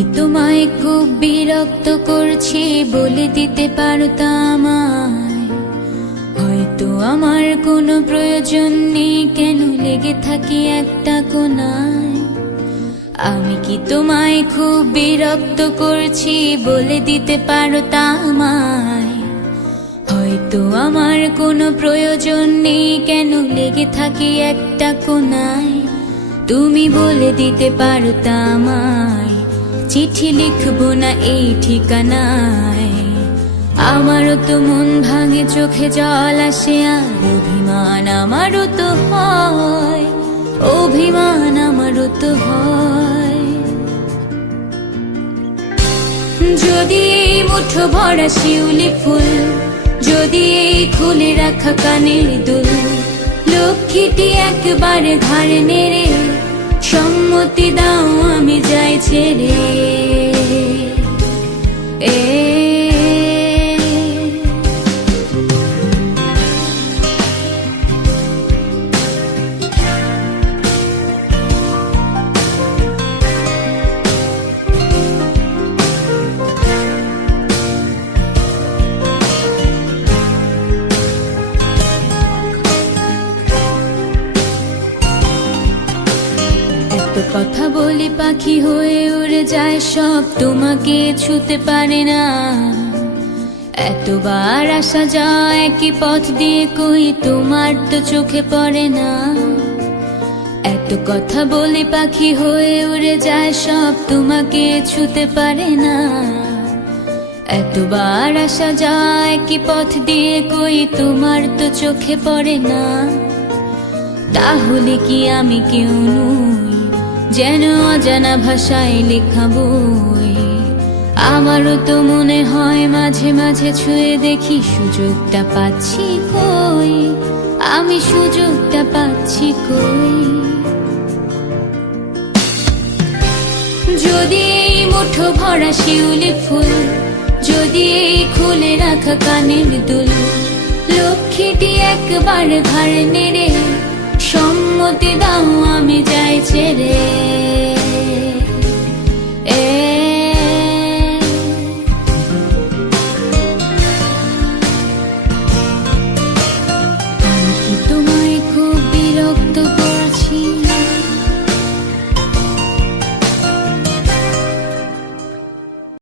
কি তোমায় খুব বিরক্ত করছি বলে দিতে পারতাম আমায়? হয়তো আমার কোনো প্রয়োজন নেই, কেন লেগে থাকি একটা কোনায়? আমি কি তোমায় খুব বিরক্ত করছি বলে দিতে পারতাম আমায়? হয়তো আমার কোনো প্রয়োজন নেই, কেন লেগে থাকি একটা কোনায়? তুমি বলে দিতে পারতাম আমায়, চিঠি লিখবো না এই ঠিকানায়। আমারও তো মন ভাঙে, চোখে জল আসে, আর অভিমান আমারও তো হয়, অভিমান আমারও তো হয়। যদি এই মুঠো ভরা শিউলি ফুল, যদি এই খুলে রাখা কানের দুল, লক্ষ্মীটি একবারে ঘাড় নেড়ে সম্মতি দাও আমি যাই ছেড়ে। কথা বলি পাখি হয়ে উড়ে যায় সব, তোমাকে ছুতে পারে না। এতবার আসা যায় একই পথ দিয়ে, কই তোমার তো চোখে পড়ে না। এত কথা বলি পাখি হয়ে উড়ে যায় সব, তোমাকে ছুতে পারে না। এতবার আসা যায় একই পথ দিয়ে, কই তোমার তো চোখে পড়ে না। তাহলে কি আমি কেউ নই, যেন অজানা ভাষায় লেখা বই? আমারও তো মনে হয় মাঝে মাঝে ছুঁয়ে দেখি, সুযোগটা পাচ্ছি কই, আমি সুযোগটা পাচ্ছি কই? যদি এই মুঠো ভরা শিউলি ফুল, যদি এই খুলে রাখা কানের দুল, লক্ষ্মীটি একবার ঘাড় নেড়ে সম্মতি দাও আমি যাই ছেড়ে।